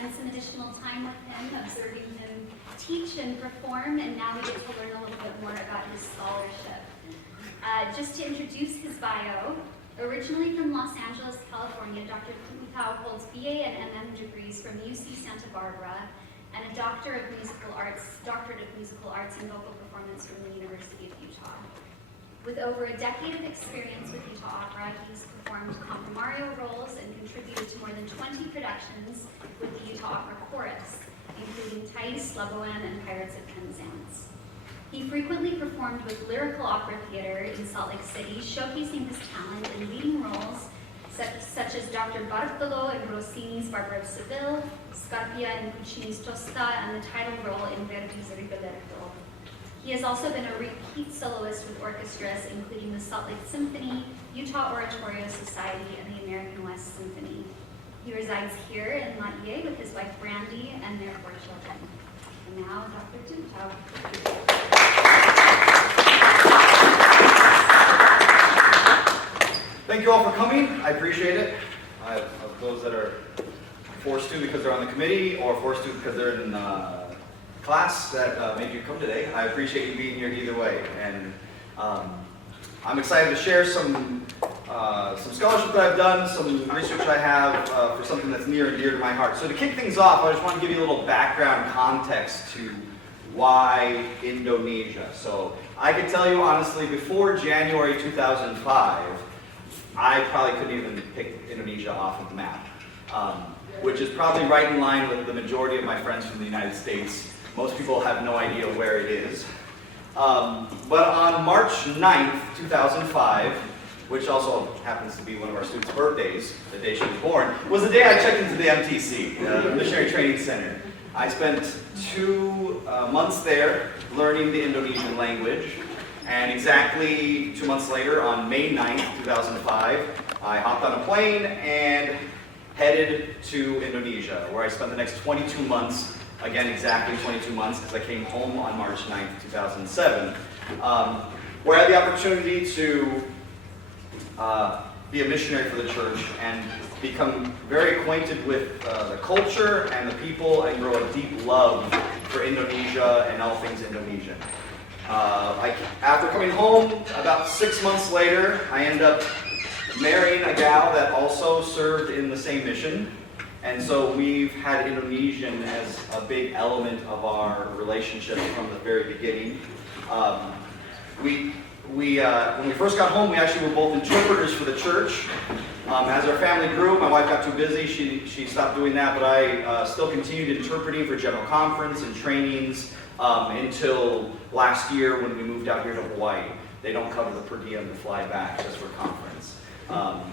spend some additional time with him, observing him teach and perform, and now we get to learn a little bit more about his scholarship. Just to introduce his bio, originally from Los Angeles, California, Dr. Tuʻutau holds BA and MM degrees from UC Santa Barbara and a Doctorate of Musical Arts in Vocal Performance from the University of Utah. With over a decade of experience with Utah Opera, he's performed comprimario roles and contributed to more than 20 productions with the Utah Opera Chorus, including Thais, Labuan, and Pirates of Penzance. He frequently performed with lyrical opera theater in Salt Lake City, showcasing his talent in leading roles such as Dr. Bartolo in Rossini's Barber of Seville, Scarpia in Puccini's Tosca, and the title role in Verdi's Rigoletto. He has also been a repeat soloist with orchestras, including the Salt Lake Symphony, Utah Oratorio Society, and the American West Symphony. He resides here in Laie with his wife Brandy and their 4 children. And now, Dr. Tuʻutau. Thank you all for coming. I appreciate it. Of those that are forced to because they're on the committee or forced to because they're in class that made you come today. I appreciate you being here either way. And I'm excited to share some scholarship that I've done, some research I have for something that's near and dear to my heart. So to kick things off, I just want to give you a little background context to why Indonesia. So I can tell you honestly, before January 2005, I probably couldn't even pick Indonesia off of the map, which is probably right in line with the majority of my friends from the United States. Most people have no idea where it is. But on March 9th, 2005, which also happens to be one of our students' birthdays, the day she was born, was the day I checked into the MTC, the Missionary Training Center. I spent 2 months there learning the Indonesian language, and exactly 2 months later, on May 9th, 2005, I hopped on a plane and headed to Indonesia, where I spent the next 22 months, again exactly 22 months, because I came home on March 9th, 2007, where I had the opportunity to be a missionary for the church and become very acquainted with the culture and the people and grow a deep love for Indonesia and all things Indonesian. After coming home, about 6 months later, I ended up marrying a gal that also served in the same mission. And so we've had Indonesian as a big element of our relationship from the very beginning. When we first got home, we actually were both interpreters for the church. As our family grew, my wife got too busy. She stopped doing that, but I still continued interpreting for general conference and trainings until last year when we moved out here to Hawaii. They don't cover the per diem to fly back just for conference.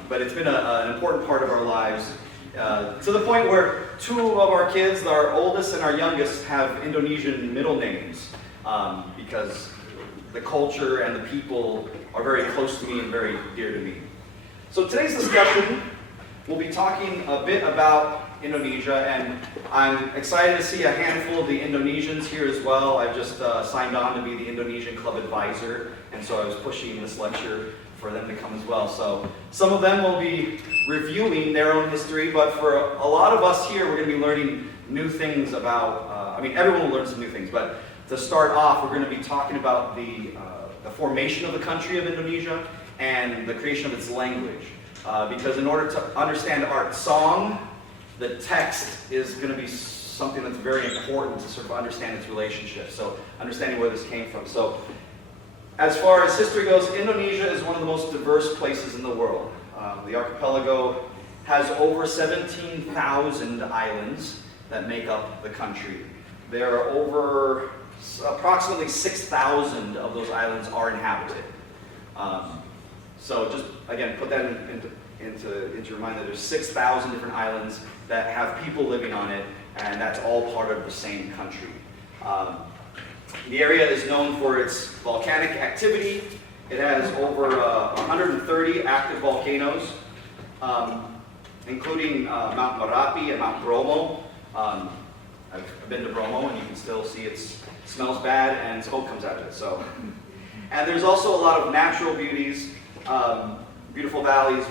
But it's been an important part of our lives. To the point where 2 of our kids, our oldest and our youngest, have Indonesian middle names because the culture and the people are very close to me and very dear to me. So today's discussion, we'll be talking a bit about Indonesia, and I'm excited to see a handful of the Indonesians here as well. I've just signed on to be the Indonesian Club Advisor, and so I was pushing this lecture for them to come as well. So some of them will be reviewing their own history, but for a lot of us here, we're going to be learning new things about, everyone will learn some new things, but to start off, we're going to be talking about the formation of the country of Indonesia and the creation of its language. Because in order to understand art song, the text is going to be something that's very important to sort of understand its relationship. So understanding where this came from. So as far as history goes, Indonesia is one of the most diverse places in the world. The archipelago has over 17,000 islands that make up the country. There are over approximately 6,000 of those islands are inhabited. So just, again, put that into your mind that there's 6,000 different islands that have people living on it, and that's all part of the same country. The area is known for its volcanic activity. It has over 130 active volcanoes, including Mount Merapi and Mount Bromo. I've been to Bromo, and you can still see it smells bad and smoke comes out of it. So, and there's also a lot of natural beauties, beautiful valleys,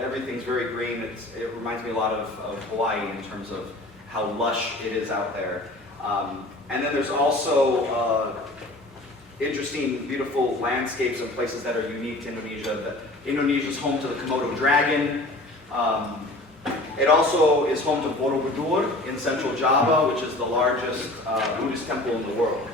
everything's very green. It reminds me a lot of Hawaii in terms of how lush it is out there. And then there's also interesting, beautiful landscapes and places that are unique to Indonesia. Indonesia is home to the Komodo dragon. It also is home to Borobudur in central Java, which is the largest Buddhist temple in the world.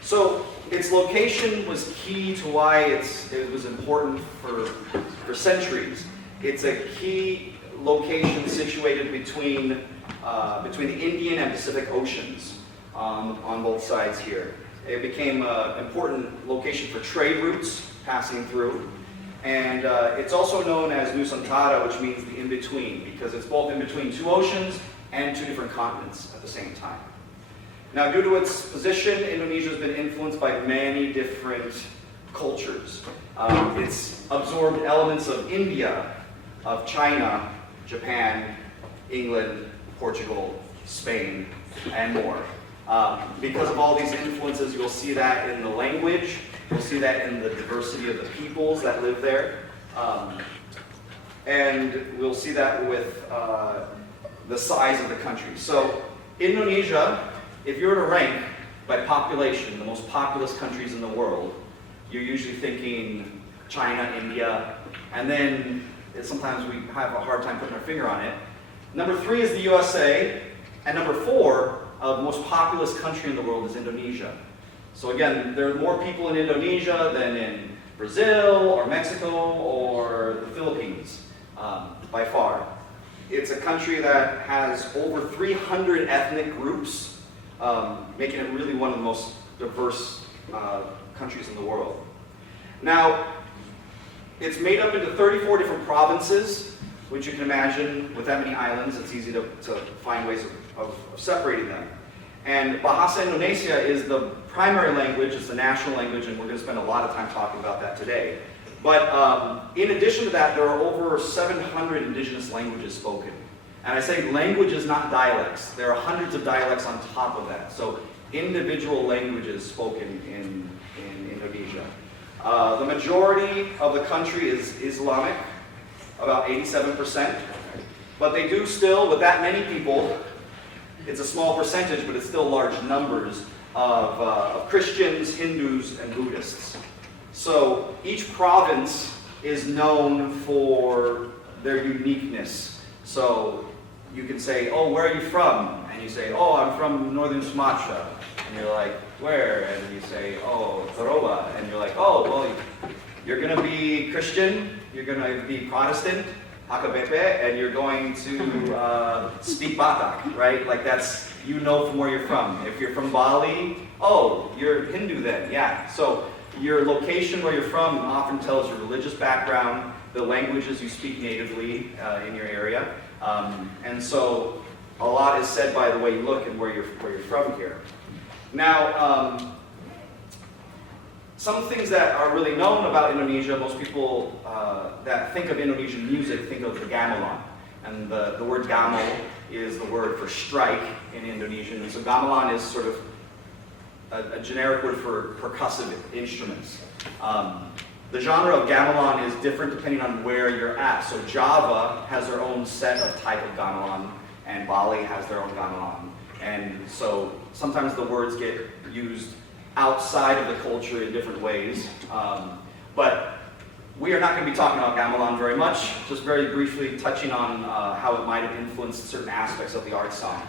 So its location was key to why it was important for centuries. It's a key location situated between the Indian and Pacific Oceans on both sides here. It became an important location for trade routes passing through. And it's also known as Nusantara, which means the in-between, because it's both in between two oceans and two different continents at the same time. Now, due to its position, Indonesia has been influenced by many different cultures. It's absorbed elements of India, of China, Japan, England, Portugal, Spain, and more. Because of all these influences, you'll see that in the language, you'll see that in the diversity of the peoples that live there, and we'll see that with the size of the country. So Indonesia, if you were to rank by population the most populous countries in the world, you're usually thinking China, India, and then sometimes we have a hard time putting our finger on it. Number 3 is the USA, and number 4, the most populous country in the world is Indonesia. So again, there are more people in Indonesia than in Brazil, or Mexico, or the Philippines, by far. It's a country that has over 300 ethnic groups, making it really one of the most diverse countries in the world. Now, it's made up into 34 different provinces, which you can imagine, with that many islands, it's easy to find ways of separating them. And Bahasa Indonesia is the primary language, it's the national language, and we're going to spend a lot of time talking about that today. But in addition to that, there are over 700 indigenous languages spoken. And I say languages, not dialects. There are hundreds of dialects on top of that. So individual languages spoken in Indonesia. The majority of the country is Islamic, about 87%. But they do still, with that many people, it's a small percentage, but it's still large numbers of Christians, Hindus, and Buddhists. So each province is known for their uniqueness. So you can say, oh, where are you from? And you say, oh, I'm from northern Sumatra. And you're like, where? And you say, oh, Toroba. And you're like, oh, well, you're going to be Christian, you're going to be Protestant, HKBP, and you're going to speak Batak, right? Like that's, you know from where you're from. If you're from Bali, oh, you're Hindu then, yeah. So your location where you're from often tells your religious background, the languages you speak natively in your area. And so a lot is said by the way you look and where you're from here. Now, some things that are really known about Indonesia, most people that think of Indonesian music think of the gamelan. And the word gamelan is the word for strike in Indonesian. And so gamelan is sort of a generic word for percussive instruments. The genre of gamelan is different depending on where you're at. So Java has their own set of type of gamelan, and Bali has their own gamelan. And so sometimes the words get used outside of the culture in different ways. But we are not going to be talking about gamelan very much, just very briefly touching on how it might have influenced certain aspects of the art song.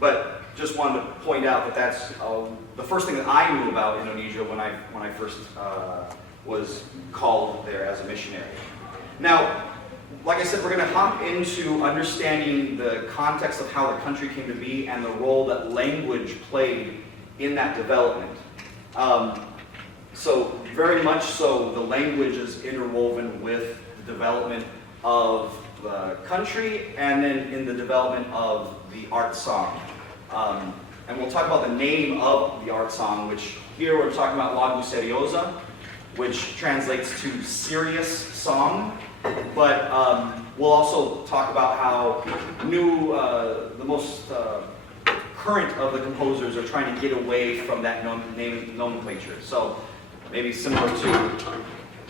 But just wanted to point out that that's the first thing that I knew about Indonesia when I first was called there as a missionary. Now, like I said, we're going to hop into understanding the context of how the country came to be and the role that language played in that development. So very much so, the language is interwoven with the development of the country and then in the development of the art song. And we'll talk about the name of the art song, which here we're talking about Lagu Seriosa, which translates to serious song. But we'll also talk about how the most current of the composers are trying to get away from that nomenclature. So maybe similar to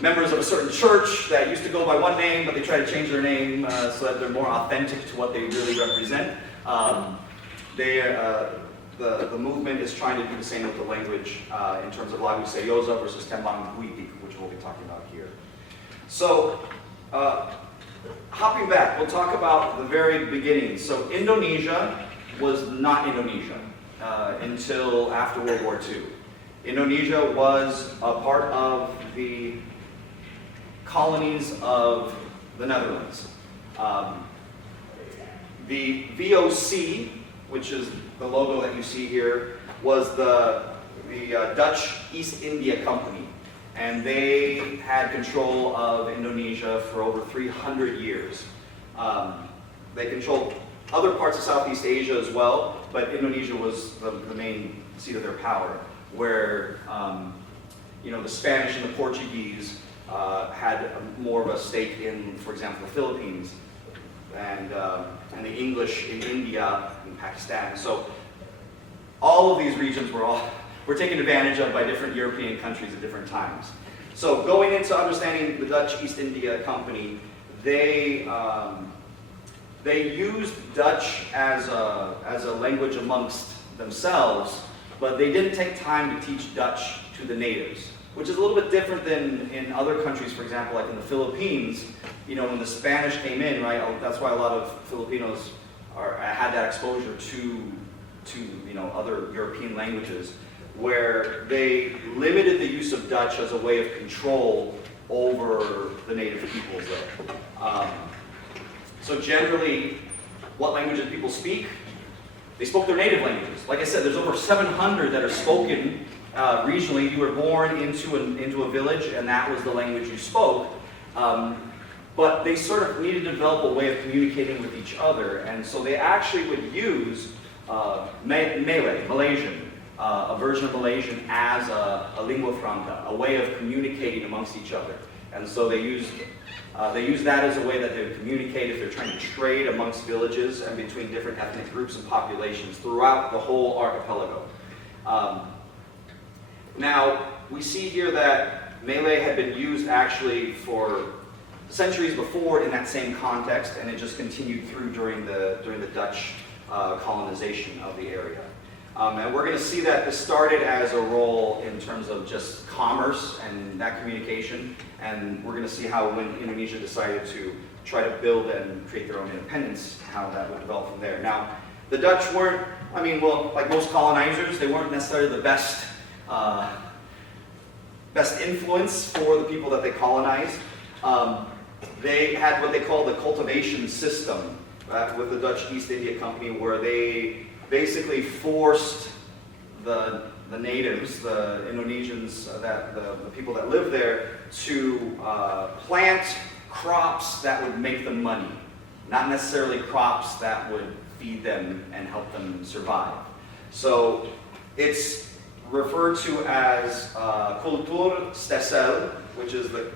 members of a certain church that used to go by one name, but they try to change their name so that they're more authentic to what they really represent. The movement is trying to do the same with the language in terms of Lagu Seriosa versus Tembang Puitik, which we'll be talking about here. So, hopping back, we'll talk about the very beginning. So Indonesia was not Indonesia until after World War II. Indonesia was a part of the colonies of the Netherlands. The VOC, which is the logo that you see here, was the Dutch East India Company. And they had control of Indonesia for over 300 years. They controlled other parts of Southeast Asia as well, but Indonesia was the main seat of their power, where the Spanish and the Portuguese had more of a stake in, for example, the Philippines, and the English in India and Pakistan. So all of these regions were taken advantage of by different European countries at different times. So going into understanding the Dutch East India Company, they used Dutch as a language amongst themselves, but they didn't take time to teach Dutch to the natives, which is a little bit different than in other countries. For example, like in the Philippines, when the Spanish came in, right? That's why a lot of Filipinos had that exposure to other European languages, where they limited the use of Dutch as a way of control over the native peoples there. So generally, what languages people speak? They spoke their native languages. Like I said, there's over 700 that are spoken regionally. You were born into a village, and that was the language you spoke. But they sort of needed to develop a way of communicating with each other, and so they actually would use Malaysian, a version of Malaysian as a lingua franca, a way of communicating amongst each other. And so they use that as a way that they would communicate if they're trying to trade amongst villages and between different ethnic groups and populations throughout the whole archipelago. Now, we see here that Malay had been used actually for centuries before in that same context, and it just continued through during the Dutch colonization of the area. And we're going to see that this started as a role in terms of just commerce and that communication, and we're going to see how when Indonesia decided to try to build and create their own independence, how that would develop from there. Now, the Dutch weren't, like most colonizers, they weren't necessarily the best influence for the people that they colonized. They had what they call the cultivation system with the Dutch East India Company, where they basically forced the natives, the Indonesians, the people that live there, to plant crops that would make them money, not necessarily crops that would feed them and help them survive. So it's referred to as cultuur-stelsel, which is the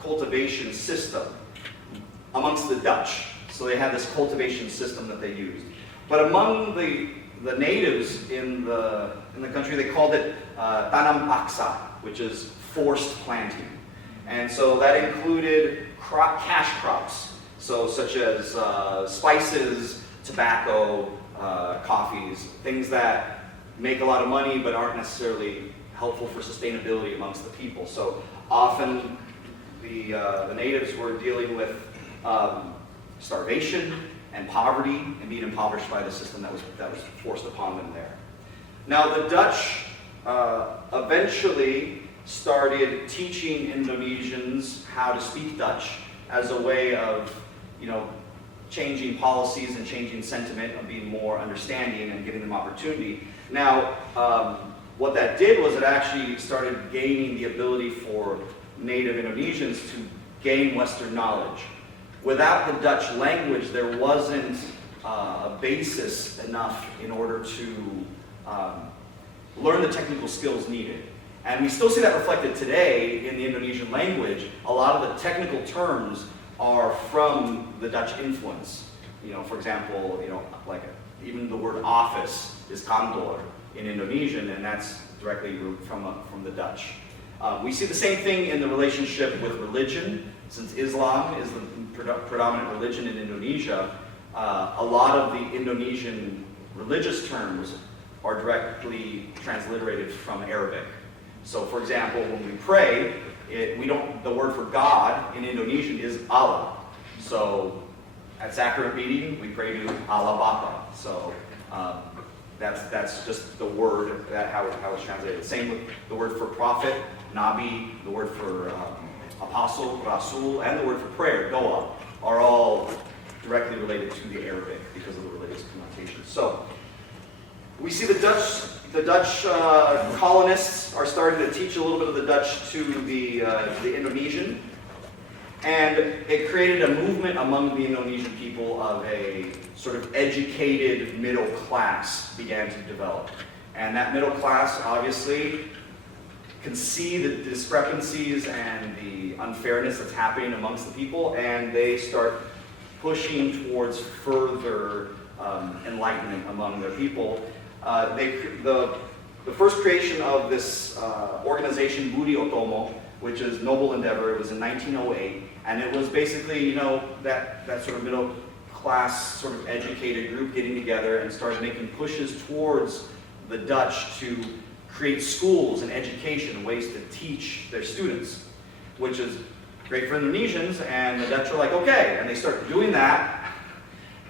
cultivation system amongst the Dutch. So they had this cultivation system that they used. But among the natives in the country, they called it tanam paksa, which is forced planting. And so that included cash crops, so such as spices, tobacco, coffees, things that make a lot of money but aren't necessarily helpful for sustainability amongst the people. So often the natives were dealing with starvation and poverty and being impoverished by the system that was forced upon them there. Now the Dutch eventually started teaching Indonesians how to speak Dutch as a way of, changing policies and changing sentiment, of being more understanding and giving them opportunity. Now, what that did was it actually started gaining the ability for native Indonesians to gain Western knowledge. Without the Dutch language, there wasn't a basis enough in order to learn the technical skills needed. And we still see that reflected today in the Indonesian language. A lot of the technical terms are from the Dutch influence. For example, like even the word office is kantor in Indonesian, and that's directly from the Dutch. We see the same thing in the relationship with religion. Since Islam is the predominant religion in Indonesia, a lot of the Indonesian religious terms are directly transliterated from Arabic. So for example, when we pray, the word for God in Indonesian is Allah. So at sacrament meeting, we pray to Allah Bapa. So that's just the word, how it's translated. Same with the word for prophet, Nabi, the word for apostle, Rasul, and the word for prayer, Doa, are all directly related to the Arabic because of the religious connotation. So we see the Dutch colonists are starting to teach a little bit of the Dutch to the Indonesian, and it created a movement among the Indonesian people of a sort of educated middle class began to develop. And that middle class obviously can see the discrepancies and the unfairness that's happening amongst the people, and they start pushing towards further enlightenment among their people. The first creation of this organization, Budi Otomo, which is Noble Endeavor, it was in 1908, and it was basically, that sort of middle class, sort of educated group getting together and started making pushes towards the Dutch to create schools and education, ways to teach their students, which is great for Indonesians, and the Dutch are like, okay, and they start doing that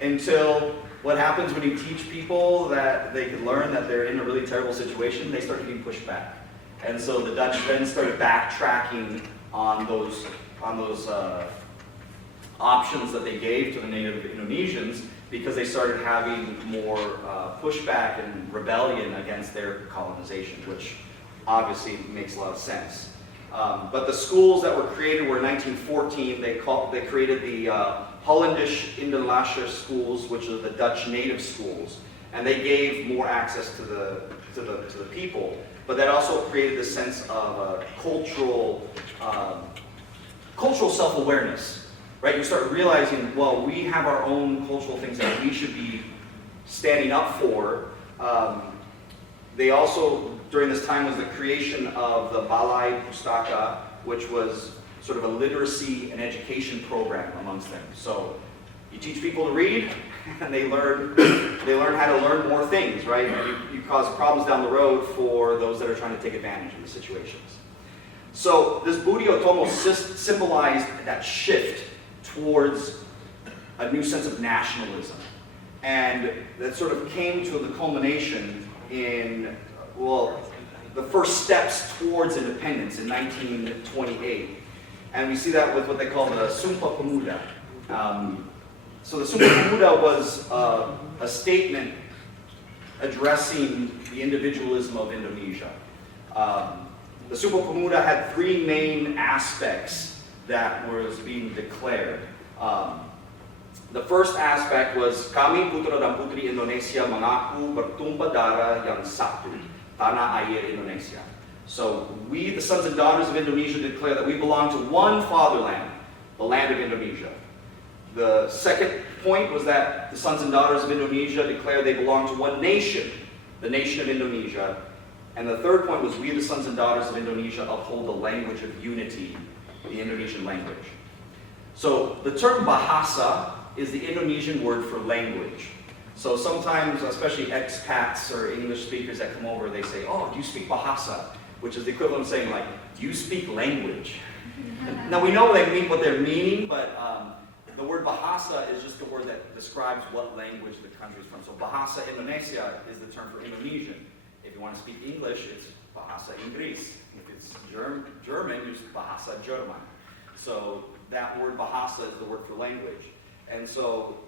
until what happens when you teach people that they can learn that they're in a really terrible situation, they start getting pushed back. And so the Dutch then started backtracking on those options that they gave to the native Indonesians, because they started having more pushback and rebellion against their colonization, which obviously makes a lot of sense. But the schools that were created were in 1914. They created the Hollandisch Indonesische schools, which are the Dutch native schools, and they gave more access to the people. But that also created this sense of cultural self-awareness. Right? You start realizing, well, we have our own cultural things that we should be standing up for. They also, during this time, was the creation of the Balai Pustaka, which was sort of a literacy and education program amongst them. So you teach people to read, and they learn how to learn more things, right? And you cause problems down the road for those that are trying to take advantage of the situations. So this Budi Otomo symbolized that shift towards a new sense of nationalism. And that sort of came to the culmination in, the first steps towards independence in 1928. And we see that with what they call the Sumpah Pemuda. So the Sumpah Pemuda was a statement addressing the individualism of Indonesia. The Sumpah Pemuda had three main aspects that was being declared. The first aspect was, kami putra dan putri Indonesia mengaku bertumpah darah yang satu, tanah air Indonesia. So we, the sons and daughters of Indonesia, declare that we belong to one fatherland, the land of Indonesia. The second point was that the sons and daughters of Indonesia declare they belong to one nation, the nation of Indonesia. And the third point was, we, the sons and daughters of Indonesia, uphold the language of unity, the Indonesian language. So the term bahasa is the Indonesian word for language. So sometimes, especially expats or English speakers that come over, they say, oh, do you speak bahasa? Which is the equivalent of saying, like, do you speak language? Now we know what they're meaning, but the word bahasa is just the word that describes what language the country is from. So bahasa Indonesia is the term for Indonesian. If you want to speak English, it's bahasa Inggris. If it's German, it's bahasa Jerman. So that word bahasa is the word for language. And so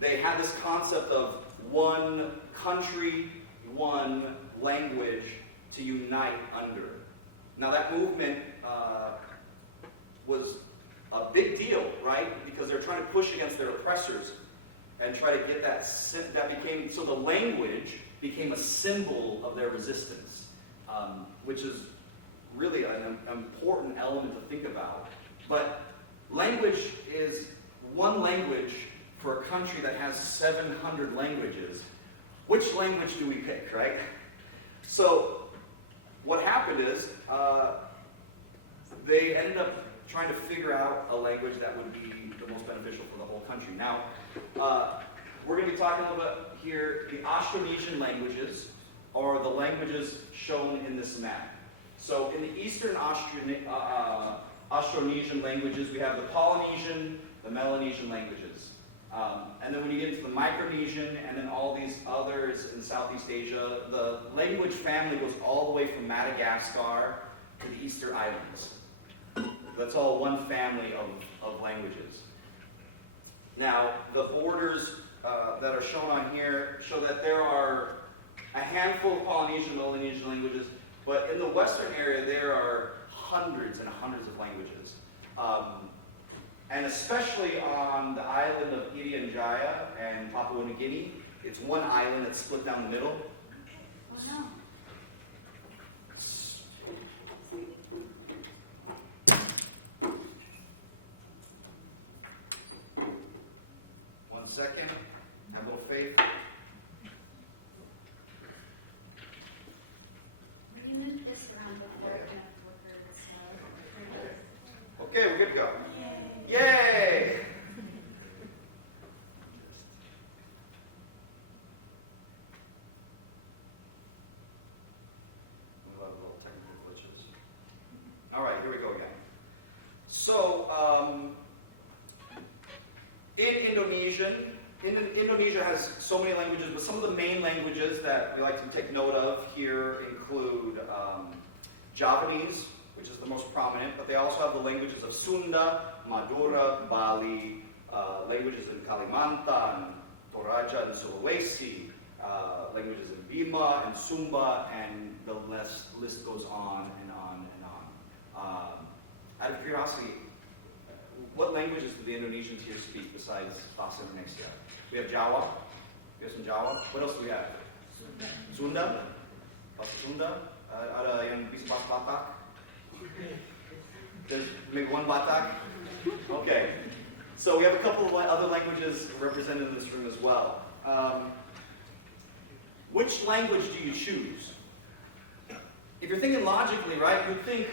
they had this concept of one country, one language to unite under. Now that movement was a big deal, right? Because they're trying to push against their oppressors and try to get so the language became a symbol of their resistance, which is really an important element to think about. But language is one language for a country that has 700 languages. Which language do we pick, right? So what happened is they ended up trying to figure out a language that would be the most beneficial for the whole country. Now, we're going to be talking a little bit here. The Austronesian languages are the languages shown in this map. So in the Eastern Austronesian languages, we have the Polynesian, the Melanesian languages. And then when you get into the Micronesian and then all these others in Southeast Asia, the language family goes all the way from Madagascar to the Easter Islands. That's all one family of languages. Now, the borders that are shown on here show that there are a handful of Polynesian and Melanesian languages, but in the western area there are hundreds and hundreds of languages. And especially on the island of Irian Jaya and Papua New Guinea, it's one island that's split down the middle. Oh no. One second, have a little faith. We can move this around before it kind of flicker this stuff. Okay, we're good to go. Yay. Yay! We'll have a little technical glitches. All right, here we go again. So, in Indonesia has so many languages, but some of the main languages that we like to take note of here include Javanese, which is the most prominent, but they also have the languages of Sunda, Madura, Bali, languages in Kalimantan, Toraja, and Sulawesi, languages in Bima and Sumba, and the list goes on and on and on. Out of curiosity, what languages do the Indonesians here speak besides Bahasa Indonesia? We have Jawa. We have some Jawa. What else do we have? Sunda. Bahasa Sunda. Ada yang bisa bahasa Batak? There's maybe one Batak? Okay. So we have a couple of other languages represented in this room as well. Which language do you choose? If you're thinking logically, right, you'd think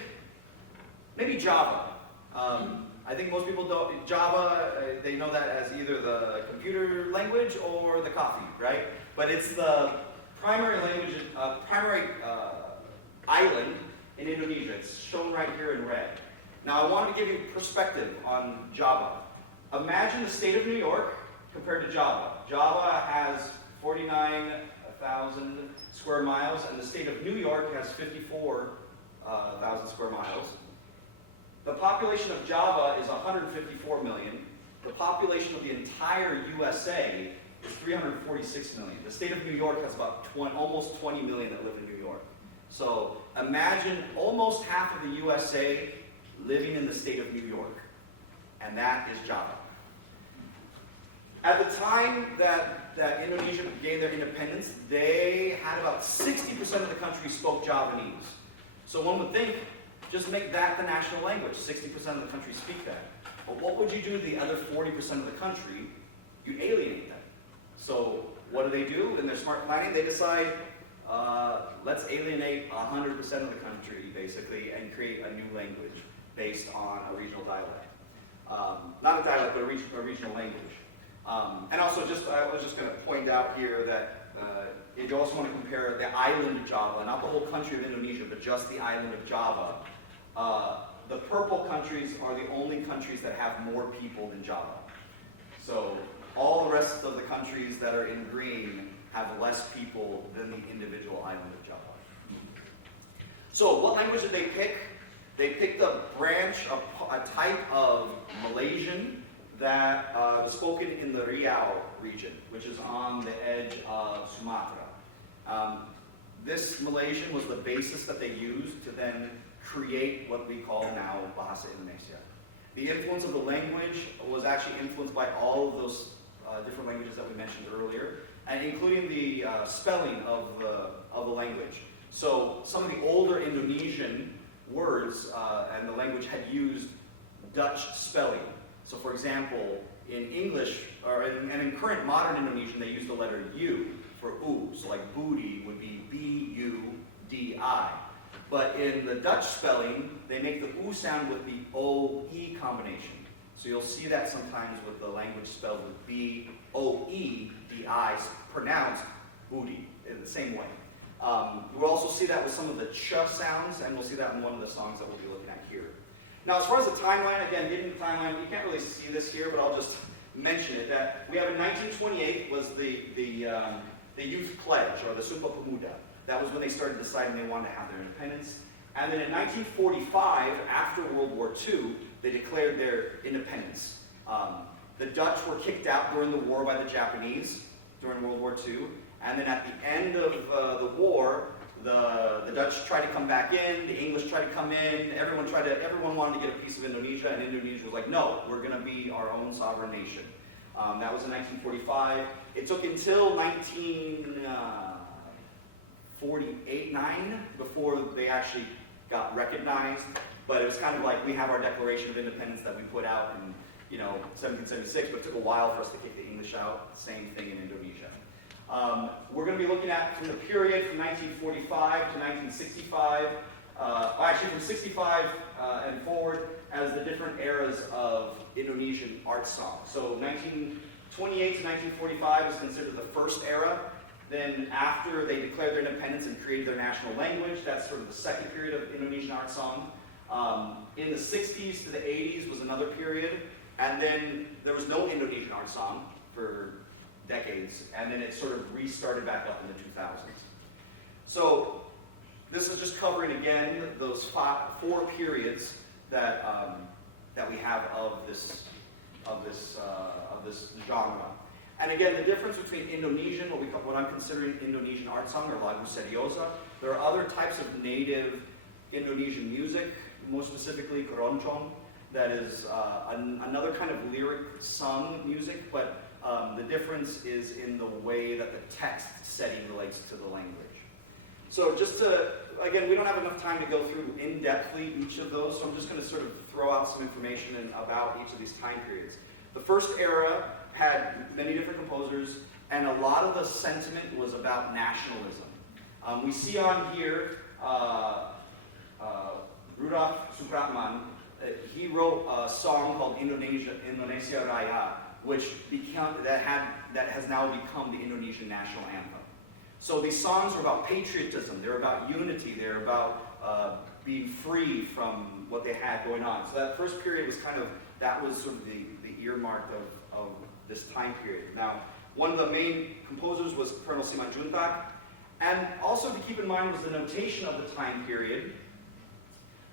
maybe Java. I think most people don't, Java, they know that as either the computer language or the coffee, right? But it's the primary language, island in Indonesia. It's shown right here in red. Now I wanted to give you perspective on Java. Imagine the state of New York compared to Java. Java has 49,000 square miles, and the state of New York has 54,000 square miles. The population of Java is 154 million. The population of the entire USA is 346 million. The state of New York has about almost 20 million that live in New York. So imagine almost half of the USA living in the state of New York. And that is Java. At the time that Indonesia gained their independence, they had about 60% of the country spoke Javanese. So one would think, just make that the national language. 60% of the country speak that. But what would you do to the other 40% of the country? You'd alienate them. So what do? In their smart planning, they decide, let's alienate 100% of the country, basically, and create a new language based on a regional dialect. Not a dialect, but a regional language. And also, I was just going to point out here that if you also want to compare the island of Java, not the whole country of Indonesia, but just the island of Java, the purple countries are the only countries that have more people than Java. So all the rest of the countries that are in green have less people than the individual island of Java. So what language did they pick? They picked a branch, a type of Malaysian that was spoken in the Riau region, which is on the edge of Sumatra. This Malaysian was the basis that they used to then create what we call now Bahasa Indonesia. The influence of the language was actually influenced by all of those different languages that we mentioned earlier, and including the spelling of the language. So some of the older Indonesian words and the language had used Dutch spelling. So for example, in English, and in current modern Indonesian, they use the letter U for U. So like booty would be B-U-D-I. But in the Dutch spelling, they make the oo sound with the O-E combination. So you'll see that sometimes with the language spelled with B-O-E, the I's pronounced oodie in the same way. We'll also see that with some of the ch sounds, and we'll see that in one of the songs that we'll be looking at here. Now, as far as the timeline, again, given the timeline, you can't really see this here, but I'll just mention it, that we have in 1928 was the Youth Pledge, or the Sumpah Pemuda. That was when they started deciding they wanted to have their independence. And then in 1945, after World War II, they declared their independence. The Dutch were kicked out during the war by the Japanese during World War II. And then at the end of the war, the Dutch tried to come back in, the English tried to come in, everyone wanted to get a piece of Indonesia, and Indonesia was like, no, we're going to be our own sovereign nation. That was in 1945. It took until 1948-9 before they actually got recognized. But it was kind of like, we have our Declaration of Independence that we put out in 1776, but it took a while for us to kick the English out. Same thing in Indonesia. We're going to be looking at from the period from 1945 to 1965, actually from 65 and forward, as the different eras of Indonesian art song. So 1928 to 1945 is considered the first era. Then after they declared their independence and created their national language, that's sort of the second period of Indonesian art song. In the 60s to the 80s was another period, and then there was no Indonesian art song for decades, and then it sort of restarted back up in the 2000s. So this is just covering again those four periods that that we have of this genre. And again, the difference between Indonesian, what I'm considering Indonesian art song, or Lagu Seriosa, there are other types of native Indonesian music, more specifically keroncong, that is another kind of lyric sung music, but the difference is in the way that the text setting relates to the language. So just to, again, we don't have enough time to go through in-depthly each of those, so I'm just going to sort of throw out some information about each of these time periods. The first era had many different composers, and a lot of the sentiment was about nationalism. We see on here Rudolf Supratman. He wrote a song called Indonesia Raya, which has now become the Indonesian national anthem. So these songs are about patriotism, they're about unity, they're about being free from what they had going on. So that first period was that was sort of the earmark of this time period. Now, one of the main composers was Cornel Simandjuntak, and also to keep in mind was the notation of the time period.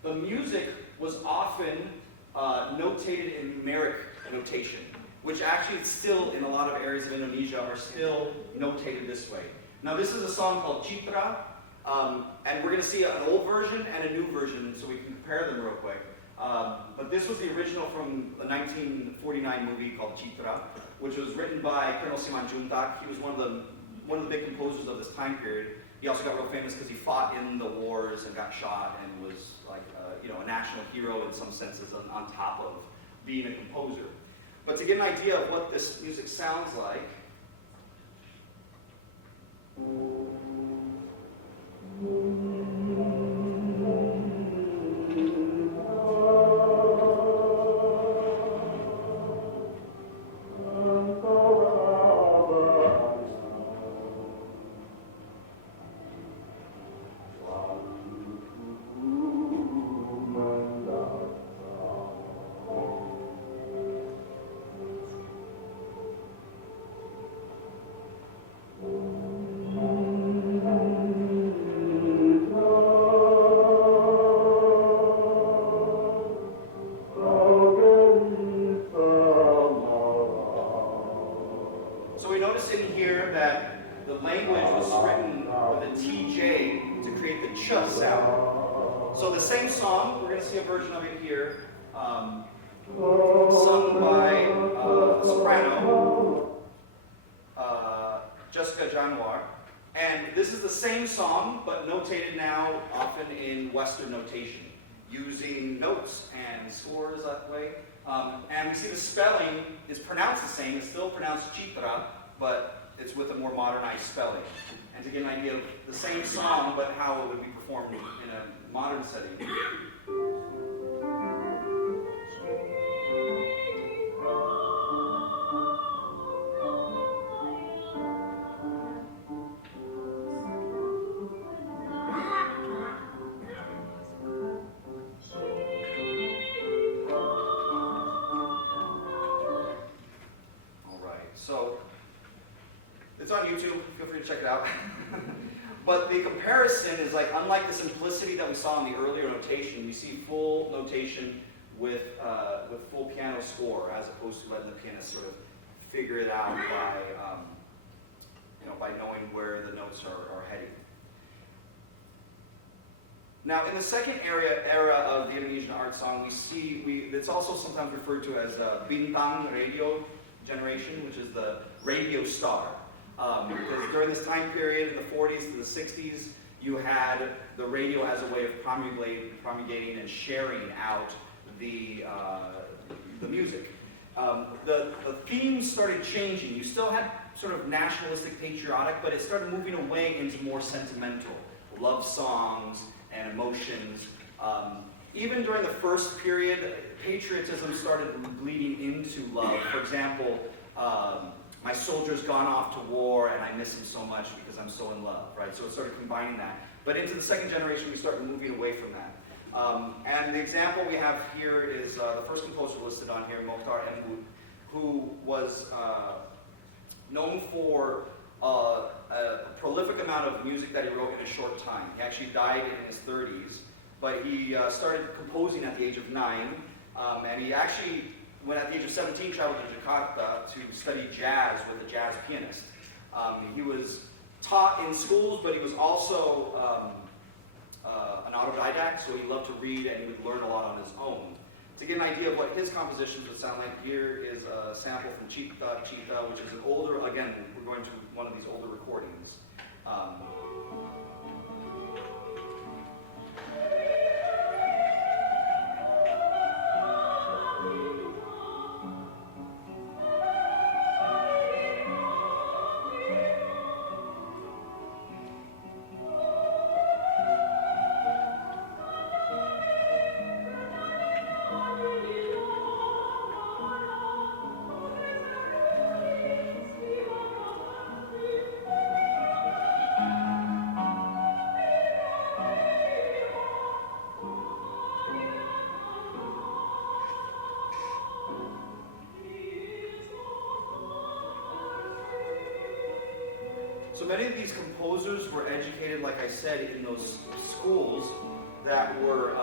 The music was often notated in numeric notation, which actually still in a lot of areas of Indonesia are still notated this way. Now this is a song called Citra, and we're going to see an old version and a new version, so we can compare them real quick. But this was the original from the 1949 movie called Citra, which was written by Cornel Simandjuntak. He was one of the big composers of this time period. He also got real famous because he fought in the wars and got shot and was like a national hero in some senses on top of being a composer. But to get an idea of what this music sounds like, sung by a soprano, Jessica Januar. And this is the same song, but notated now often in Western notation, using notes and scores that way. And we see the spelling is pronounced the same. It's still pronounced Citra, but it's with a more modernized spelling. And to get an idea of the same song, but how it would be performed in a modern setting. So, it's on YouTube, feel free to check it out. But the comparison is like, unlike the simplicity that we saw in the earlier notation, you see full notation with full piano score, as opposed to letting the pianist sort of figure it out by knowing where the notes are heading. Now, in the second era of the Indonesian art song, it's also sometimes referred to as bintang radio generation, which is the radio star. Because during this time period, in the 40s to the 60s, you had the radio as a way of promulgating and sharing out the music. The themes started changing. You still had sort of nationalistic, patriotic, but it started moving away into more sentimental love songs and emotions. Even during the first period, patriotism started bleeding into love. For example, my soldier's gone off to war and I miss him so much because I'm so in love, right? So it started combining that. But into the second generation, we started moving away from that. And the example we have here is the first composer listed on here, Mochtar Embut, who was known for a prolific amount of music that he wrote in a short time. He actually died in his 30s. But he started composing at the age of 9, and he actually, when at the age of 17, traveled to Jakarta to study jazz with a jazz pianist. He was taught in schools, but he was also an autodidact, so he loved to read and he would learn a lot on his own. To get an idea of what his compositions would sound like, here is a sample from Chita, which is an older, again, we're going to one of these older recordings. So many of these composers were educated, like I said, in those schools that were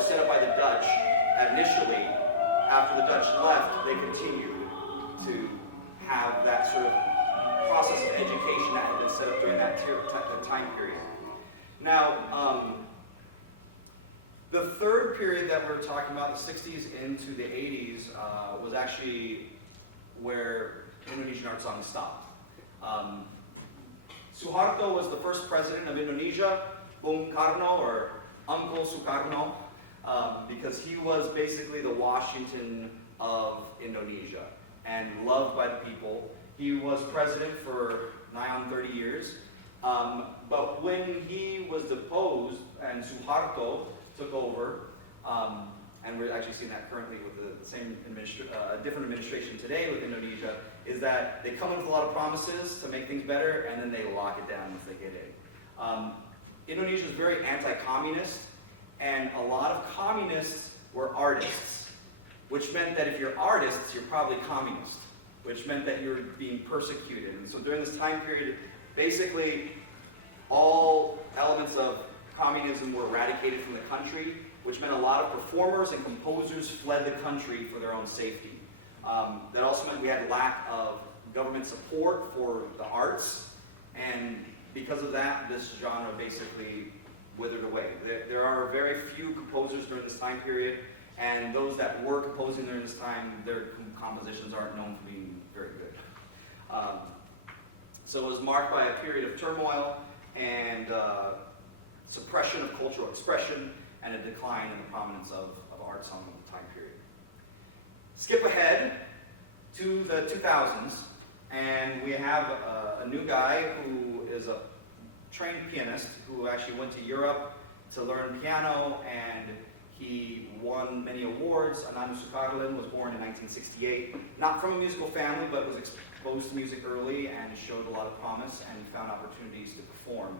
set up by the Dutch initially. After the Dutch left, they continued to have that sort of process of education that had been set up during that time period. Now, the third period that we're talking about, the 60s into the 80s, was actually where Indonesian art song stopped. Suharto was the first president of Indonesia, Bung Karno, or Uncle Sukarno, because he was basically the Washington of Indonesia and loved by the people. He was president for nigh on 30 years, but when he was deposed and Suharto took over, and we're actually seeing that currently with the same different administration today with Indonesia, is that they come in with a lot of promises to make things better, and then they lock it down once they get in. Indonesia is very anti-communist, and a lot of communists were artists, which meant that if you're artists, you're probably communist, which meant that you're being persecuted. And so during this time period, basically all elements of communism were eradicated from the country, which meant a lot of performers and composers fled the country for their own safety. That also meant we had lack of government support for the arts, and because of that, this genre basically withered away. There are very few composers during this time period, and those that were composing during this time, their compositions aren't known for being very good. So it was marked by a period of turmoil and suppression of cultural expression, and a decline in the prominence of art song in the time period. Skip ahead to the 2000s, And we have a new guy who is a trained pianist who actually went to Europe to learn piano, and he won many awards. Ananda Sukarlan was born in 1968, not from a musical family, but was exposed to music early and showed a lot of promise and found opportunities to perform.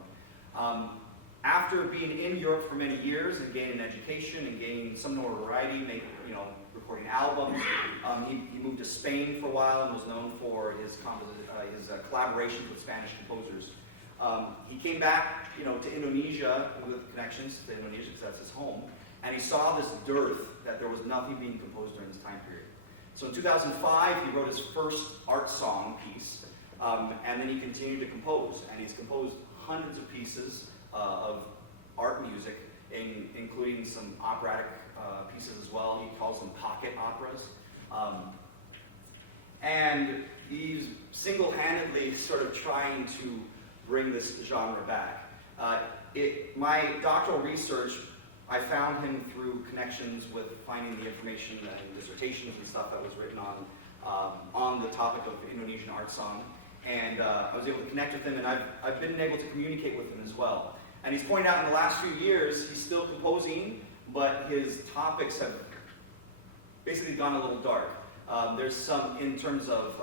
After being in Europe for many years and gaining education and gaining some notoriety, recording albums, he moved to Spain for a while and was known for his collaborations with Spanish composers. He came back, to Indonesia with connections to Indonesia because that's his home, and he saw this dearth that there was nothing being composed during this time period. So in 2005, he wrote his first art song piece, and then he continued to compose, and he's composed hundreds of pieces of art music, including some operatic pieces as well. He calls them pocket operas. And he's single-handedly sort of trying to bring this genre back. My doctoral research, I found him through connections with finding the information and dissertations and stuff that was written on the topic of Indonesian Art Song. And I was able to connect with him, and I've been able to communicate with him as well. And he's pointed out in the last few years, he's still composing, but his topics have basically gone a little dark. There's some, in terms of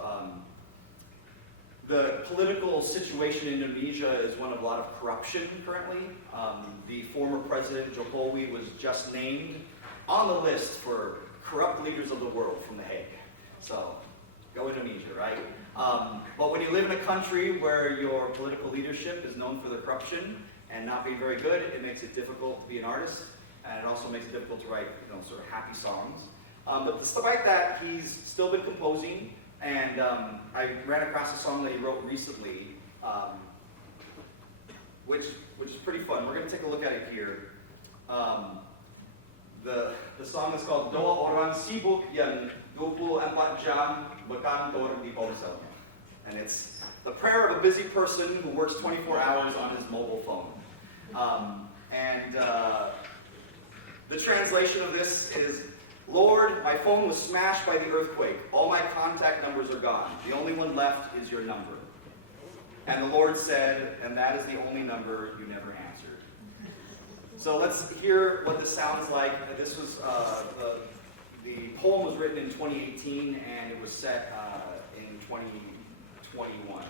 the political situation in Indonesia is one of a lot of corruption currently. The former president, Jokowi, was just named on the list for corrupt leaders of the world from The Hague. So, go Indonesia, right? But when you live in a country where your political leadership is known for the corruption and not being very good, it makes it difficult to be an artist, and it also makes it difficult to write, sort of happy songs. But despite that, he's still been composing, and I ran across a song that he wrote recently, which is pretty fun. We're going to take a look at it here. The song is called Doa Orang Sibuk Yang 24 Jam Berkantor di Ponselnya. And it's the prayer of a busy person who works 24 hours on his mobile phone. The translation of this is, Lord, my phone was smashed by the earthquake. All my contact numbers are gone. The only one left is your number. And the Lord said, and that is the only number you never answered. So let's hear what this sounds like. This was, the poem was written in 2018, and it was set in 2021.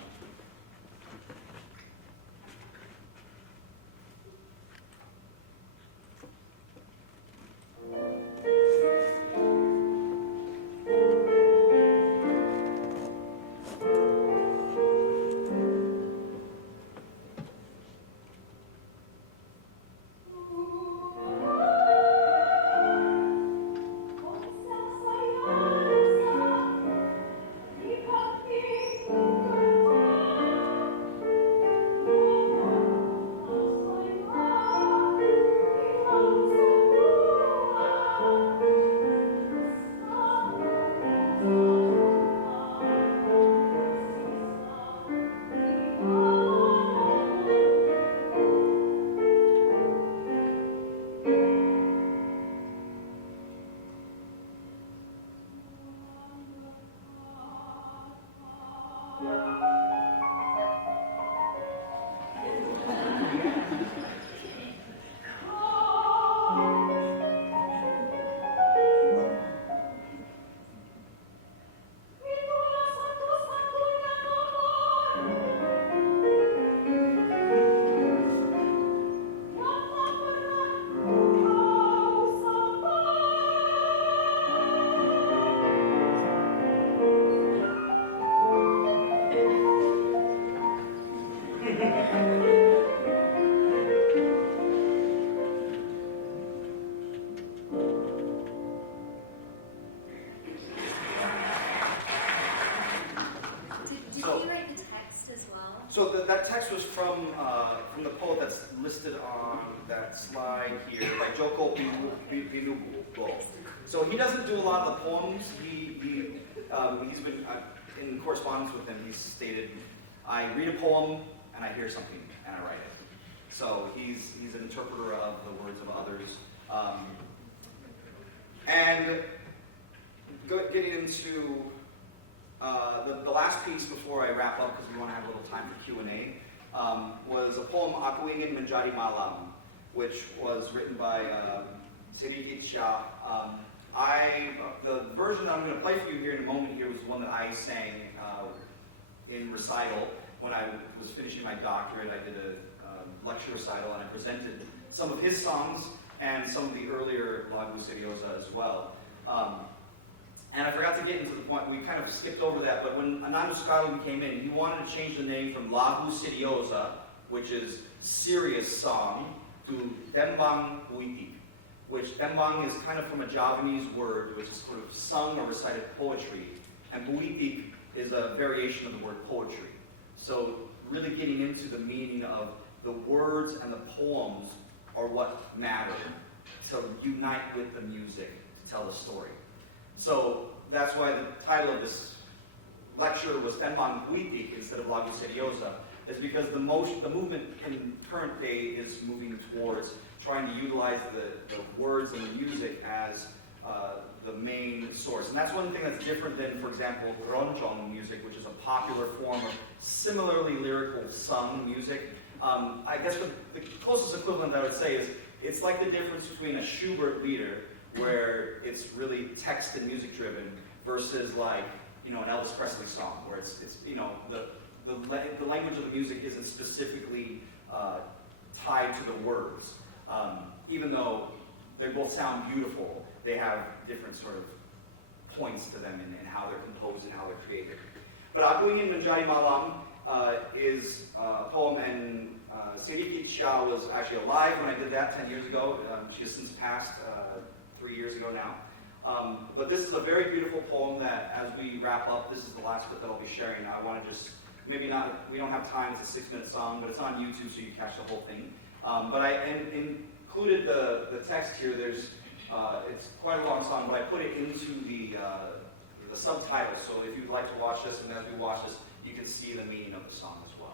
That text was from the poet that's listed on that slide here, by Joko Pinugul. So he doesn't do a lot of the poems. He's been in correspondence with him. He's stated, I read a poem and I hear something and I write it. So he's an interpreter of the words of others. And getting into the last piece before I wrap up, because we want to have a little time for Q&A, was a poem, Aku Ingin Menjadi Malam, which was written by Sedikit Shah. The version I'm going to play for you here in a moment here was one that I sang in recital when I was finishing my doctorate. I did a lecture recital and I presented some of his songs and some of the earlier Lagu Seriosa as well. And I forgot to get into the point, we kind of skipped over that, but when Ananda Sukarlan came in, he wanted to change the name from Lagu Seriosa, which is serious song, to Tembang Puitik, which Tembang is kind of from a Javanese word, which is sort of sung or recited poetry, and Puitik is a variation of the word poetry. So really getting into the meaning of the words and the poems are what matter, to unite with the music to tell the story. So that's why the title of this lecture was Tembang Puitik instead of Lagu Seriosa, is because the movement in current day is moving towards trying to utilize the words and the music as the main source. And that's one thing that's different than, for example, keroncong music, which is a popular form of similarly lyrical sung music. I guess the closest equivalent I would say is it's like the difference between a Schubert lieder, where it's really text and music driven, versus like, you know, an Elvis Presley song, where it's you know, the language of the music isn't specifically tied to the words. Even though they both sound beautiful, they have different sort of points to them in how they're composed and how they're created. But Aku Ingin Menjadi Malam is a poem, and Sedikit Shah was actually alive when I did that 10 years ago. She has since passed 3 years ago now. But this is a very beautiful poem that, as we wrap up, this is the last bit that I'll be sharing. I want to just, maybe not, we don't have time, it's a 6-minute song, but it's on YouTube so you catch the whole thing. But I included the text here. There's, it's quite a long song, but I put it into the subtitles. So if you'd like to watch this, and as we watch this, you can see the meaning of the song as well.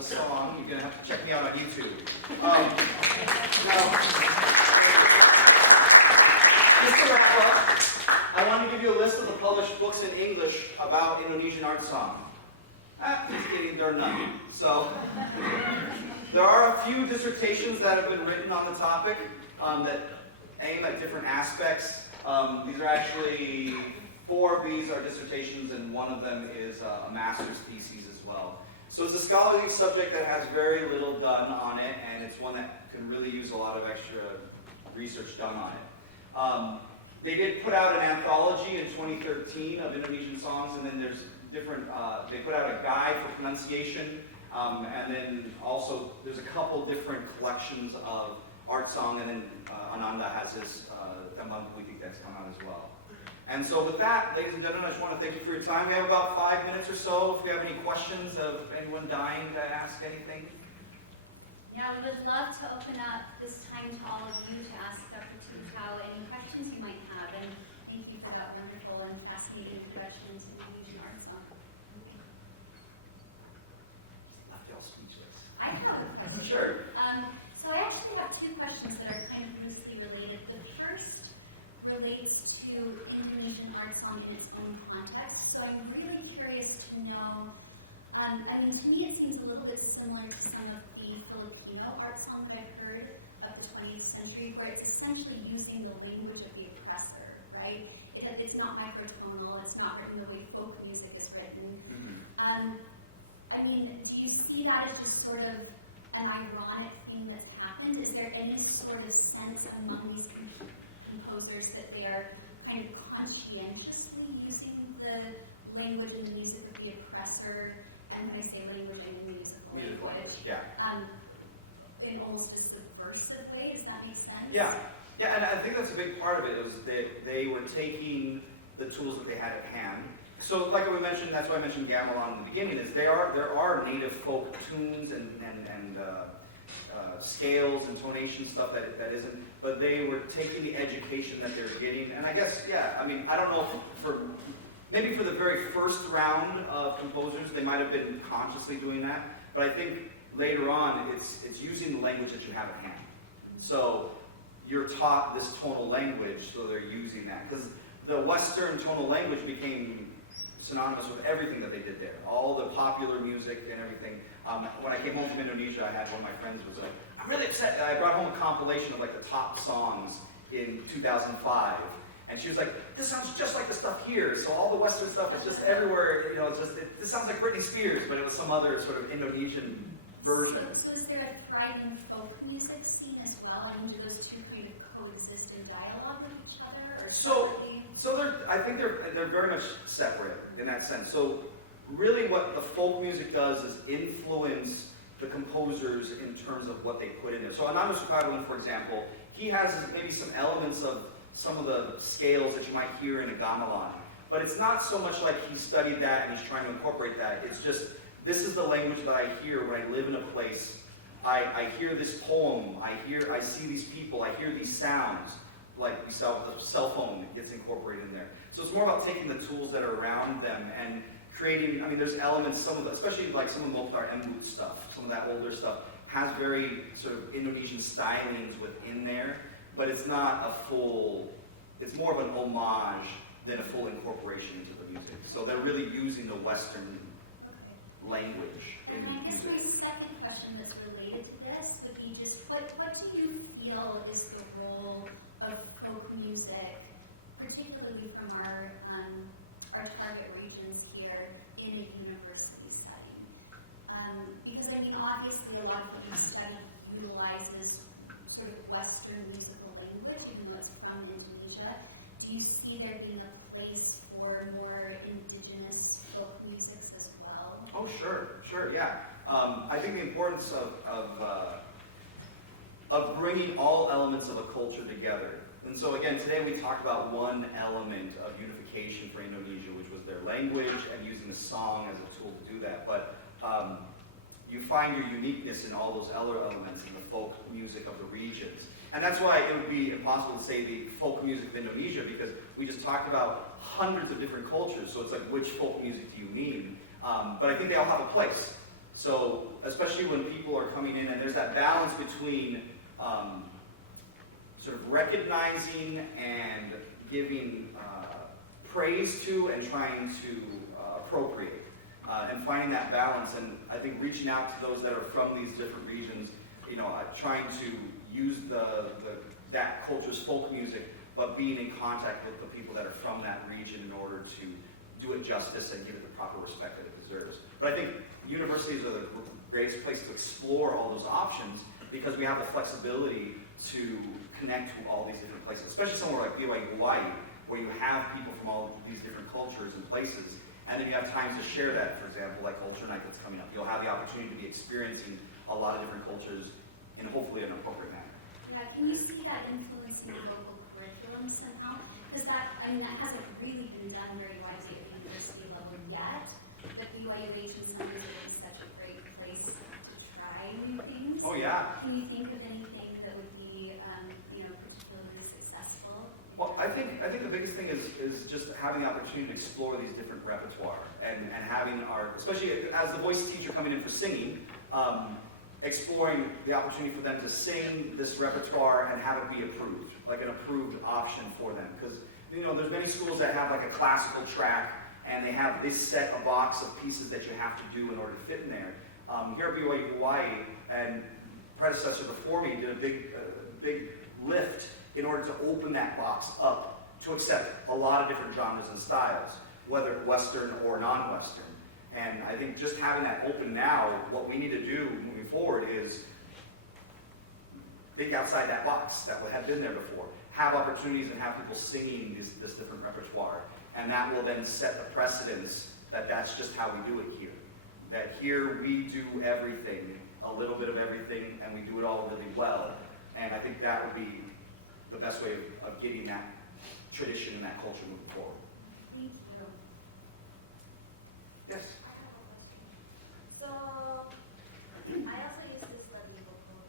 the song. You're going to have to check me out on YouTube. Just to wrap up, I want to give you a list of the published books in English about Indonesian art song. Just kidding, there are none. So, there are a few dissertations that have been written on the topic that aim at different aspects. These are actually, 4 of these are dissertations, and one of them is a master's thesis as well. So it's a scholarly subject that has very little done on it, and it's one that can really use a lot of extra research done on it. They did put out an anthology in 2013 of Indonesian songs, and then there's different, they put out a guide for pronunciation, and then also there's a couple different collections of art song, and then Ananda has his Tembang Puitik that's come out as well. And so with that, ladies and gentlemen, I just want to thank you for your time. We have about 5 minutes or so. If you have any questions of anyone dying to ask anything. Yeah, we would love to open up this time to all of you to ask Dr. Tuʻutau any questions you might have. And thank you for that wonderful and fascinating introduction to Indonesian art song. Left y'all speechless. I have a question. Sure. So I actually have 2 questions that are kind of loosely related. The first relates to Indonesian art song in its own context. So I'm really curious to know, I mean, to me it seems a little bit similar to some of the Filipino art song that I've heard of the 20th century, where it's essentially using the language of the oppressor, right? It's not microtonal, it's not written the way folk music is written. Mm-hmm. I mean, do you see that as just sort of an ironic thing that's happened? Is there any sort of sense among these composers that they are kind of conscientiously using the language and the music of the oppressor, and when I say language, I mean musical language, yeah. In almost a subversive way? Does that make sense? Yeah, and I think that's a big part of it. It was that they were taking the tools that they had at hand. So, like we mentioned, that's why I mentioned gamelan in the beginning. Is there are native folk tunes and scales and tonation stuff that isn't, but they were taking the education that they're getting. And I guess, yeah, I mean, I don't know if maybe for the very first round of composers, they might have been consciously doing that, but I think later on, it's using the language that you have at hand. So you're taught this tonal language, so they're using that. Because the Western tonal language became synonymous with everything that they did there. All the popular music and everything. When I came home from Indonesia, I had one of my friends was like, I'm really upset. I brought home a compilation of like the top songs in 2005. And she was like, this sounds just like the stuff here. So all the Western stuff is just everywhere. You know, it's just, this sounds like Britney Spears, but it was some other sort of Indonesian version. So is there a thriving folk music scene as well? I mean, do those two kind of coexist in dialogue with each other? Or I think they're very much separate in that sense. So really what the folk music does is influence the composers in terms of what they put in there. So Ananda Sukarlan, for example, he has maybe some elements of some of the scales that you might hear in a gamelan. But it's not so much like he studied that and he's trying to incorporate that. It's just, this is the language that I hear when I live in a place. I hear this poem, I see these people, I hear these sounds. Like we saw with the cell phone that gets incorporated in there. So it's more about taking the tools that are around them and creating, I mean, there's elements, some of the, especially like some of Mochtar Embut stuff, some of that older stuff, has very sort of Indonesian stylings within there, but it's not a full, it's more of an homage than a full incorporation into the music. So they're really using the Western language in and I guess music. my second question that's related to this would be just, what do you feel is the role of folk music, particularly from our target regions here in a university setting? Because I mean, obviously a lot of what you study utilizes sort of Western musical language, even though it's from Indonesia. Do you see there being a place for more indigenous folk musics as well? Oh, sure, yeah. I think the importance of bringing all elements of a culture together. And so again, today we talked about one element of unification for Indonesia, which was their language and using the song as a tool to do that. But you find your uniqueness in all those other elements in the folk music of the regions. And that's why it would be impossible to say the folk music of Indonesia, because we just talked about hundreds of different cultures. So it's like, which folk music do you mean? But I think they all have a place. So, especially when people are coming in, and there's that balance between sort of recognizing and giving praise to and trying to appropriate, and finding that balance. And I think reaching out to those that are from these different regions, trying to use that culture's folk music, but being in contact with the people that are from that region in order to do it justice and give it the proper respect that it deserves. But I think universities are the greatest place to explore all those options because we have the flexibility to connect to all these different places, especially somewhere like BYU Hawaii, where you have people from all these different cultures and places, and then you have times to share that. For example, like Culture Night that's coming up. You'll have the opportunity to be experiencing a lot of different cultures in hopefully an appropriate manner. Yeah, can you see that influence in the local curriculum somehow? Because that hasn't really been done very widely at the university level yet, but BYU Asian Center is such a great place to try new things. Oh yeah. Can you think of anything that would be, particularly successful? Well, I think the biggest thing is just having the opportunity to explore these different repertoire and having especially as the voice teacher coming in for singing, exploring the opportunity for them to sing this repertoire and have it be approved, like an approved option for them. Because there's many schools that have like a classical track and they have this set a box of pieces that you have to do in order to fit in there. Here at BYU Hawaii, and predecessor before me did a big lift in order to open that box up to accept a lot of different genres and styles, whether Western or non-Western. And I think just having that open now, what we need to do moving forward is think outside that box that had been there before. Have opportunities and have people singing this different repertoire. And that will then set the precedence that that's just how we do it here. That here we do everything, a little bit of everything, and we do it all really well. And I think that would be the best way of getting that tradition and that culture moving forward. Thank you. Yes? So, I also used to study vocal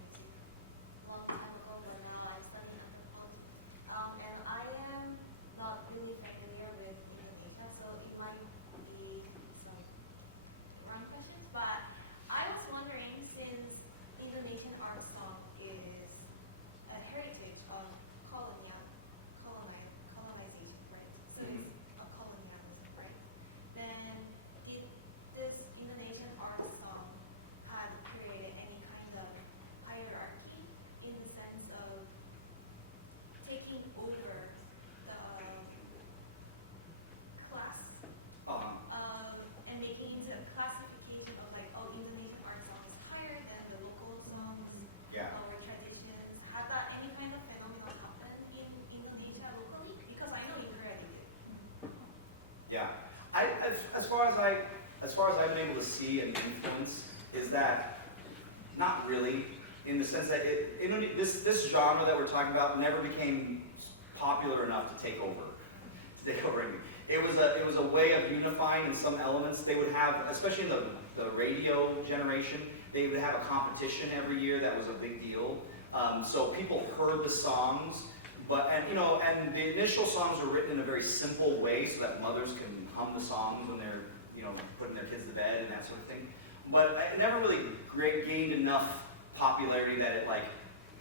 a long time ago, but now I study anthropology. And I am not really familiar with Indonesia, so it might be some wrong questions. But I was wondering, since Indonesian art song is a heritage of colonization, right? So it's a colonialism, right? Then this Indonesian art song had created any kind of hierarchy in the sense of taking over the class and making into a classification of like, oh, Indonesian art song is higher than the local songs or traditions. Have that any kind of phenomenon happen in Indonesia locally? Because I know in Korea they do. Yeah. As far as I've been able to see and influence, is that not really, in the sense that this genre that we're talking about never became popular enough to take over. It was a way of unifying in some elements. They would have, especially in the radio generation, they would have a competition every year that was a big deal. So people heard the songs, and the initial songs were written in a very simple way so that mothers can hum the songs when they're putting their kids to bed and that sort of thing. But it never really gained enough popularity that it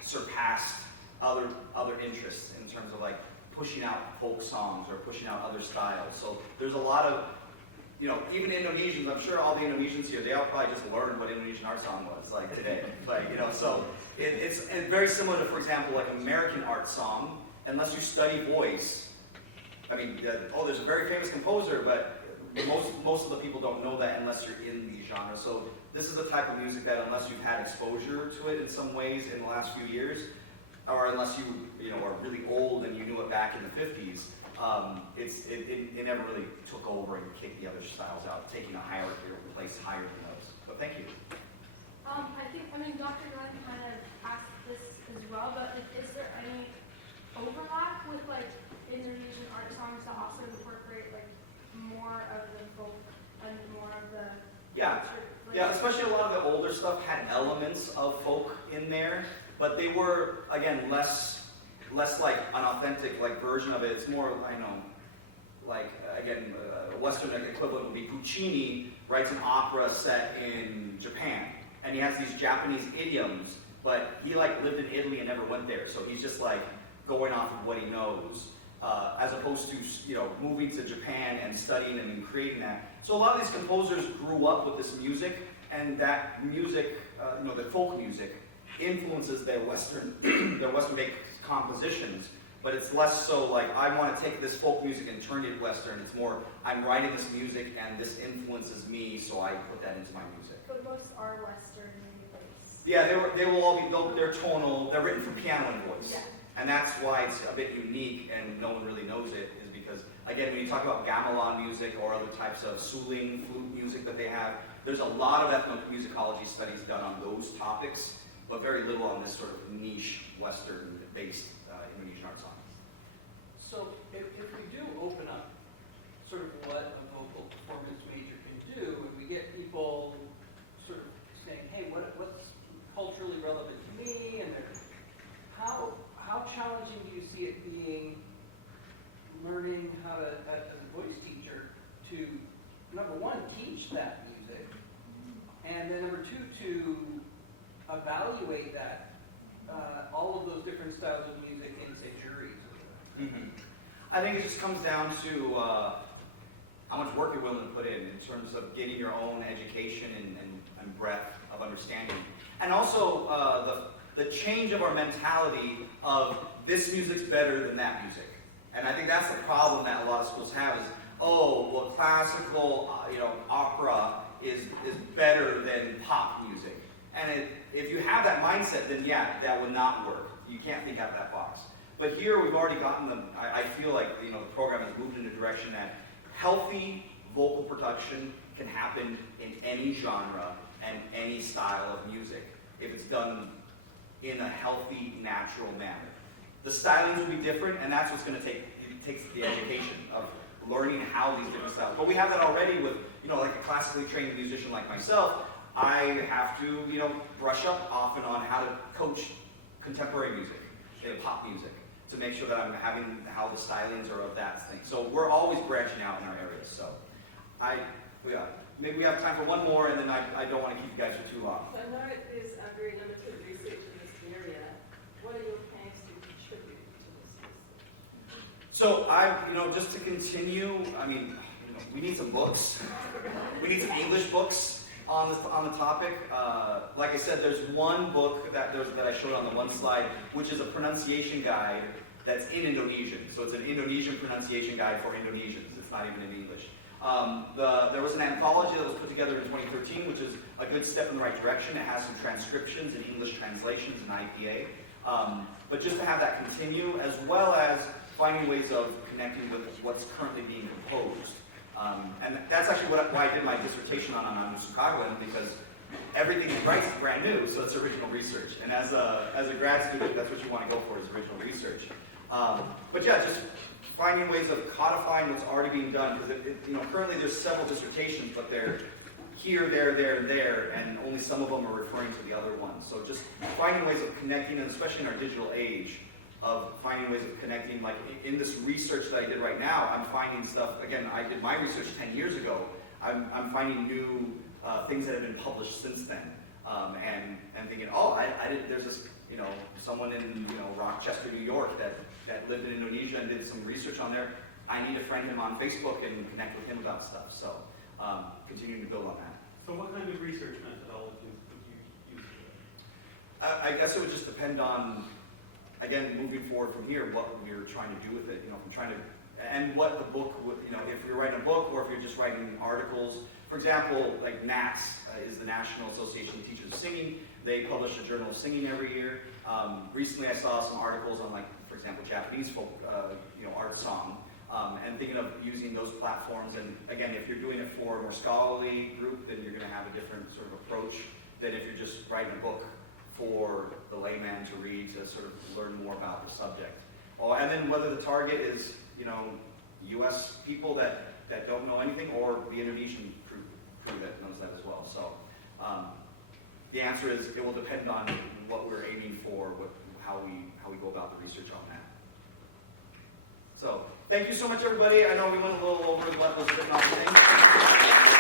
surpassed other interests in terms of pushing out folk songs or pushing out other styles. So there's a lot of, even Indonesians, I'm sure all the Indonesians here, they all probably just learned what Indonesian art song was today. But, so it's very similar to, for example, American art song, unless you study voice. I mean, there's a very famous composer, but most of the people don't know that unless you're in these genres. So this is the type of music that unless you've had exposure to it in some ways in the last few years, or unless you are really old and you knew it back in the 50s, it never really took over and kicked the other styles out, taking a hierarchy or place higher than those. But thank you. Dr. Gunn kind of asked this as well, but is there any overlap with Indonesian art songs to also incorporate more of the folk and more of the Yeah, especially a lot of the older stuff had elements of folk in there, but they were, again, less an authentic version of it. It's more, like, again, Western equivalent would be Puccini writes an opera set in Japan, and he has these Japanese idioms, but he like lived in Italy and never went there, so he's just like going off of what he knows, as opposed to, you know, moving to Japan and studying and creating that. So a lot of these composers grew up with this music, and that music, you know, the folk music, influences their Western, their Western-based compositions. But it's less so like, I want to take this folk music and turn it Western. It's more, I'm writing this music and this influences me, so I put that into my music. But most are Western based. Yeah, they will all be, they're tonal, they're written for piano and voice. Yeah. And that's why it's a bit unique and no one really knows it, is because, again, when you talk about gamelan music or other types of suling, flute music that they have, there's a lot of ethnomusicology studies done on those topics, but very little on this sort of niche Western-based Indonesian art song. So if we do open up sort of what a vocal performance major can do, and we get people sort of saying, hey, what's culturally relevant to me, and how challenging do you see it being learning how to, as a voice teacher, to, number one, teach that music, and then number two, to evaluate that, all of those different styles of music in, say, juries? I think it just comes down to how much work you're willing to put in terms of getting your own education and breadth of understanding. And also the change of our mentality of this music's better than that music. And I think that's the problem that a lot of schools have is, oh, well, classical, opera is better than pop music. And if you have that mindset, then yeah, that would not work. You can't think out of that box. But here we've already gotten them, I feel like the program has moved in a direction that healthy vocal production can happen in any genre and any style of music if it's done in a healthy, natural manner. The stylings will be different, and that's what's going to take the education of learning how these different styles. But we have that already with, like a classically trained musician like myself. I have to, brush up often on how to coach contemporary music, pop music, to make sure that I'm having how the stylings are of that thing. So we're always branching out in our areas. So maybe we have time for one more, and then I don't want to keep you guys for too long. So I know it is a very limited research in this area. What are your plans to contribute to this research? So just to continue, we need some books. We need some English books on the topic. Like I said, there's one book that I showed on the one slide, which is a pronunciation guide that's in Indonesian. So it's an Indonesian pronunciation guide for Indonesians. It's not even in English. There was an anthology that was put together in 2013, which is a good step in the right direction. It has some transcriptions and English translations and IPA. But just to have that continue, as well as finding ways of connecting with what's currently being composed. And that's actually why I did my dissertation on Ananda Sukarlan, because everything he writes is brand new, so it's original research. And as a grad student, that's what you want to go for, is original research. But yeah, just finding ways of codifying what's already being done, because currently there's several dissertations, but they're here, there, and only some of them are referring to the other ones. So just finding ways of connecting, and especially in our digital age, of finding ways of connecting. Like in this research that I did right now, I'm finding stuff, again, I did my research 10 years ago. I'm finding new things that have been published since then. And thinking, there's this, someone in, Rochester, New York that lived in Indonesia and did some research on there. I need to friend him on Facebook and connect with him about stuff. So continuing to build on that. So what kind of research methodologies would you use for that? I guess it would just depend on, again, moving forward from here, what we're trying to do with it. I'm trying to, and what the book would, if you're writing a book or if you're just writing articles. For example, like NATS is the National Association of Teachers of Singing. They publish a journal of singing every year. Recently, I saw some articles on, like, for example, Japanese folk, art song, and thinking of using those platforms. And again, if you're doing it for a more scholarly group, then you're going to have a different sort of approach than if you're just writing a book for the layman to read, to sort of learn more about the subject. Oh, and then whether the target is, U.S. people that don't know anything, or the Indonesian crew that knows that as well. So the answer is, it will depend on what we're aiming for, how we go about the research on that. So, thank you so much, everybody. I know we went a little over, but was a bit naughty thing.